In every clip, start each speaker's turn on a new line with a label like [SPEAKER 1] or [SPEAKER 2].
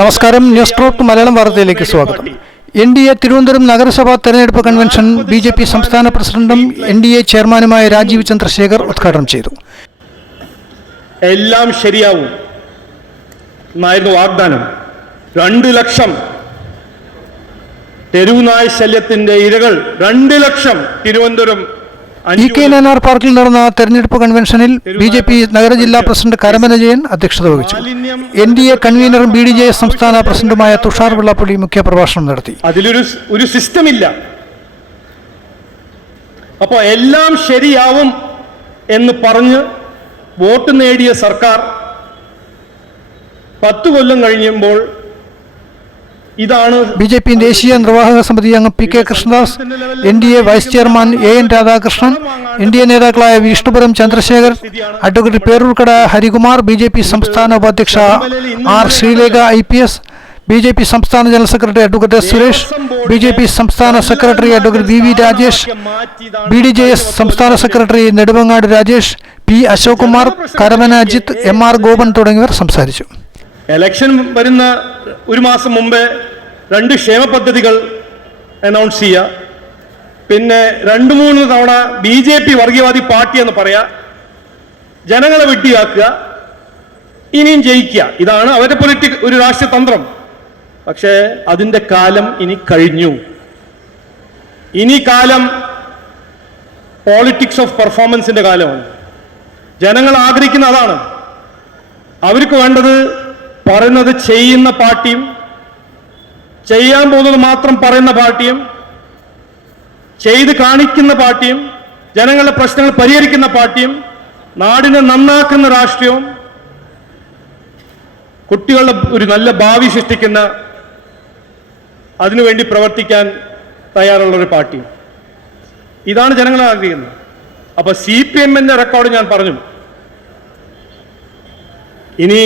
[SPEAKER 1] നമസ്കാരം. News track Malayalam വാർത്തയിലേക്ക് സ്വാഗതം. എൻ ഡി എ തിരുവനന്തപുരം നഗരസഭാ തെരഞ്ഞെടുപ്പ് കൺവെൻഷൻ ബി ജെ പി സംസ്ഥാന പ്രസിഡന്റും എൻ ഡി എ ചെയർമാനുമായ രാജീവ് ചന്ദ്രശേഖർ ഉദ്ഘാടനം ചെയ്തു.
[SPEAKER 2] എല്ലാം ശരിയാവും. എന്നായിരുന്നു വാഗ്ദാനം. രണ്ട് ലക്ഷം തെരുവുനായ ശല്യത്തിന്റെ ഇരകൾ രണ്ട് ലക്ഷം Thiruvananthapuram
[SPEAKER 1] E K
[SPEAKER 2] N
[SPEAKER 1] R പാർക്കിൽ നടന്ന തെരഞ്ഞെടുപ്പ് കൺവെൻഷനിൽ ബി ജെ പി നഗര ജില്ലാ പ്രസിഡന്റ് കരമന ജയൻ അധ്യക്ഷത വഹിച്ചു. എൻ ഡി എ കൺവീനറും ബി ഡി ജെ എസ് സംസ്ഥാന പ്രസിഡന്റുമായ തുഷാർ വെള്ളാപ്പള്ളി മുഖ്യപ്രഭാഷണം നടത്തി.
[SPEAKER 2] അതിലൊരു ഒരു സിസ്റ്റം ഇല്ല. അപ്പോൾ എല്ലാം ശരിയാവും എന്ന് പറഞ്ഞ് വോട്ട് നേടിയ സർക്കാർ പത്ത് കൊല്ലം കഴിയുമ്പോൾ ഇതാണ്
[SPEAKER 1] ബി ജെ പി ദേശീയ നിർവാഹക സമിതി അംഗം P K Krishnadas N D A vice chairman A N Radhakrishnan N D A നേതാക്കളായ Vishnupuram Chandrasekhar advocate Peroorkada Harikumar B J P സംസ്ഥാന ഉപാധ്യക്ഷ R Sreelekha I P S B J P സംസ്ഥാന general secretary advocate Suresh B J P സംസ്ഥാന secretary advocate V V Rajesh B D J S സംസ്ഥാന secretary Nedumangad Rajesh P Ashok Kumar Karamana Ajith M R Gopan തുടങ്ങിയവർ സംസാരിച്ചു.
[SPEAKER 2] Election വരുന്ന ഒരു മാസം മുമ്പേ രണ്ട് ക്ഷേമ പദ്ധതികൾ അനൗൺസ് ചെയ്യുക പിന്നെ രണ്ട് മൂന്ന് തവണ ബി ജെ പി വർഗീയവാദി പാർട്ടി എന്ന് പറയാ. ജനങ്ങളെ വെട്ടിയാക്കുക. ഇനിയും ജയിക്കുക. ഇതാണ് അവരുടെ പൊളിറ്റിക് ഒരു രാഷ്ട്രീയ തന്ത്രം പക്ഷേ അതിന്റെ കാലം ഇനി കഴിഞ്ഞു. ഇനി കാലം പോളിറ്റിക്സ് ഓഫ് പെർഫോമൻസിന്റെ കാലമാണ്. ജനങ്ങൾ ആഗ്രഹിക്കുന്ന അതാണ്. അവർക്ക് വേണ്ടത് പറയുന്നത് ചെയ്യുന്ന പാർട്ടിയും ചെയ്യാൻ പോകുന്നത് മാത്രം പറയുന്ന പാർട്ടിയും ചെയ്ത് കാണിക്കുന്ന പാർട്ടിയും ജനങ്ങളുടെ പ്രശ്നങ്ങൾ പരിഹരിക്കുന്ന പാർട്ടിയും നാടിനെ നന്നാക്കുന്ന രാഷ്ട്രീയവും കുട്ടികളുടെ ഒരു നല്ല ഭാവി സൃഷ്ടിക്കുന്ന അതിനുവേണ്ടി പ്രവർത്തിക്കാൻ തയ്യാറുള്ള ഒരു പാർട്ടി. ഇതാണ് ജനങ്ങൾ ആഗ്രഹിക്കുന്നത്. അപ്പൊ സി പി എമ്മിന്റെ റെക്കോർഡ് ഞാൻ പറഞ്ഞു. ഇനി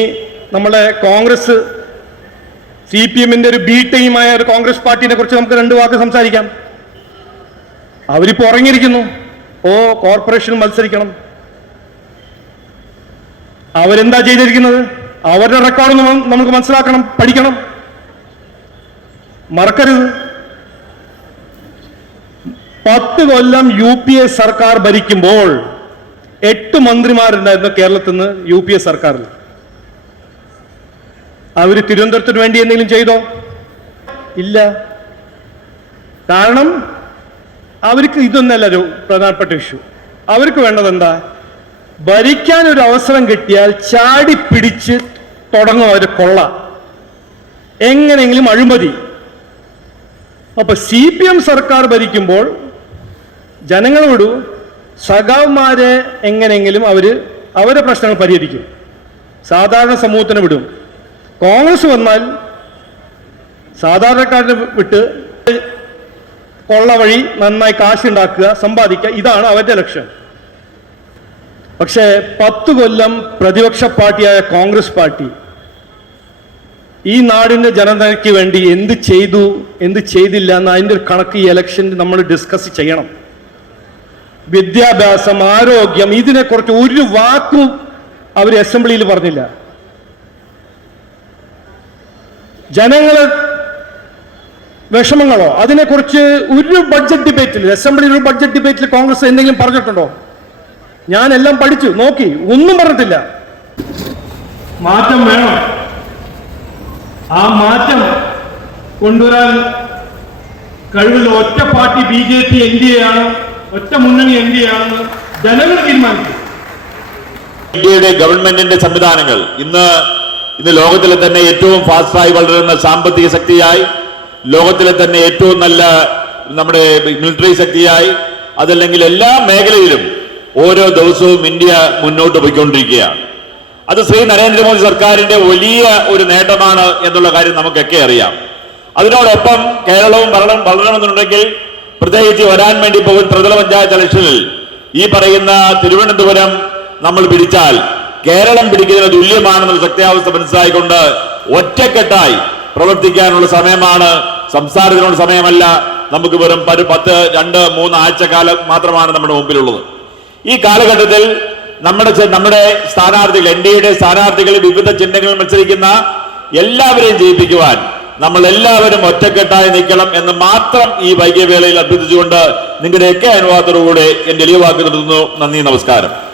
[SPEAKER 2] നമ്മളെ കോൺഗ്രസ് സി പി എമ്മിന്റെ ഒരു ബി ടീമായ ഒരു കോൺഗ്രസ് പാർട്ടിനെ കുറിച്ച് നമുക്ക് രണ്ട് വാക്ക് സംസാരിക്കാം. അവരിപ്പോ ഉറങ്ങിയിരിക്കുന്നു. ഓ കോർപ്പറേഷൻ മത്സരിക്കണം. അവരെന്താ ചെയ്തിരിക്കുന്നത്? അവരുടെ റെക്കോർഡ് നമുക്ക് മനസ്സിലാക്കണം പഠിക്കണം. മറക്കരുത്. പത്ത് കൊല്ലം യു പി എ സർക്കാർ ഭരിക്കുമ്പോൾ എട്ട് മന്ത്രിമാരുണ്ടായിരുന്നു കേരളത്തിൽ നിന്ന് യു പി എ സർക്കാരിൽ. അവർ തിരുവനന്തപുരത്തിന് വേണ്ടി എന്തെങ്കിലും ചെയ്തോ? ഇല്ല. കാരണം അവർക്ക് ഇതൊന്നല്ല ഒരു പ്രധാനപ്പെട്ട ഇഷ്യൂ അവർക്ക് വേണ്ടത് എന്താ ഭരിക്കാൻ ഒരു അവസരം കിട്ടിയാൽ ചാടി പിടിച്ച് തുടങ്ങും അവർ കൊള്ള. എങ്ങനെയെങ്കിലും അഴിമതി. അപ്പൊ സി പി എം സർക്കാർ ഭരിക്കുമ്പോൾ ജനങ്ങൾ വിടൂ സഖാവ്മാരെ എങ്ങനെയെങ്കിലും അവർ അവരുടെ പ്രശ്നങ്ങൾ പരിഹരിക്കും. സാധാരണ സമൂഹത്തിന് വിടും. കോൺഗ്രസ് വന്നാൽ സാധാരണക്കാരനെ വിട്ട് കൊള്ള വഴി നന്നായി കാശുണ്ടാക്കുക സമ്പാദിക്കുക ഇതാണ് അവരുടെ ലക്ഷ്യം. പക്ഷേ പത്ത് കൊല്ലം പ്രതിപക്ഷ പാർട്ടിയായ കോൺഗ്രസ് പാർട്ടി ഈ നാടിന്റെ ജനതയ്ക്ക് വേണ്ടി എന്ത് ചെയ്തു എന്ത് ചെയ്തില്ല എന്ന് അതിന്റെ ഒരു കണക്ക് ഈ ഇലക്ഷനിൽ നമ്മൾ ഡിസ്കസ് ചെയ്യണം. വിദ്യാഭ്യാസം ആരോഗ്യം ഇതിനെക്കുറിച്ച് ഒരു വാക്കും അവർ അസംബ്ലിയിൽ പറഞ്ഞില്ല. ജനങ്ങളെ വിഷമങ്ങളോ അതിനെക്കുറിച്ച് ഒരു ബഡ്ജറ്റ് ഡിബേറ്റിൽ അസംബ്ലിയിൽ ഒരു ബഡ്ജറ്റ് ഡിബേറ്റിൽ കോൺഗ്രസ് എന്തെങ്കിലും പറഞ്ഞിട്ടുണ്ടോ? ഞാൻ എല്ലാം പഠിച്ചു നോക്കി ഒന്നും പറഞ്ഞിട്ടില്ല. മാറ്റം വേണം. ആ മാറ്റം കൊണ്ടുവരാൻ കഴിവുള്ള ഒറ്റ party B J P N D A ആണ് ഒറ്റ മുന്നണി എൻ ഡി എ ആണെന്ന് ജനങ്ങൾ തീരുമാനിക്കും
[SPEAKER 3] ഇന്ത്യയുടെ ഗവൺമെന്റിന്റെ സംവിധാനങ്ങൾ ഇന്ന് ഇന്ന് ലോകത്തിലെ തന്നെ ഏറ്റവും ഫാസ്റ്റായി വളരുന്ന സാമ്പത്തിക ശക്തിയായി ലോകത്തിലെ തന്നെ ഏറ്റവും നല്ല നമ്മുടെ മിലിറ്ററി ശക്തിയായി അതല്ലെങ്കിൽ എല്ലാ മേഖലയിലും ഓരോ ദിവസവും ഇന്ത്യ മുന്നോട്ട് പോയിക്കൊണ്ടിരിക്കുകയാണ്. അത് ശ്രീ നരേന്ദ്രമോദി സർക്കാരിന്റെ വലിയ ഒരു നേട്ടമാണ് എന്നുള്ള കാര്യം നമുക്കൊക്കെ അറിയാം. അതിനോടൊപ്പം കേരളവും ഭരണം വളരണമെന്നുണ്ടെങ്കിൽ പ്രത്യേകിച്ച് വരാൻ വേണ്ടി പോകുന്ന ത്രിതല പഞ്ചായത്ത് ഇലക്ഷനിൽ ഈ പറയുന്ന തിരുവനന്തപുരം നമ്മൾ പിടിച്ചാൽ കേരളം പിടിക്കുന്നതിന് തുല്യമാണെന്നുള്ള സത്യാവസ്ഥ മനസ്സിലായിക്കൊണ്ട് ഒറ്റക്കെട്ടായി പ്രവർത്തിക്കാനുള്ള സമയമാണ്. സംസാരത്തിനുള്ള സമയമല്ല. നമുക്ക് വെറും ഒരു പത്ത് രണ്ട് മൂന്ന് ആഴ്ച കാലം മാത്രമാണ് നമ്മുടെ മുമ്പിലുള്ളത്. ഈ കാലഘട്ടത്തിൽ നമ്മുടെ നമ്മുടെ സ്ഥാനാർത്ഥികൾ എൻ ഡി എയുടെ സ്ഥാനാർത്ഥികൾ വിവിധ ചിഹ്നങ്ങളിൽ മത്സരിക്കുന്ന എല്ലാവരെയും ജയിപ്പിക്കുവാൻ നമ്മൾ എല്ലാവരും ഒറ്റക്കെട്ടായി നിൽക്കണം എന്ന് മാത്രം ഈ വൈകിയ വേളയിൽ അഭ്യർത്ഥിച്ചുകൊണ്ട് നിങ്ങളുടെയൊക്കെ അനുവാദത്തോടുകൂടെ എന്റെ എളിയ വാക്ക് നിർത്തുന്നു. നന്ദി നമസ്കാരം.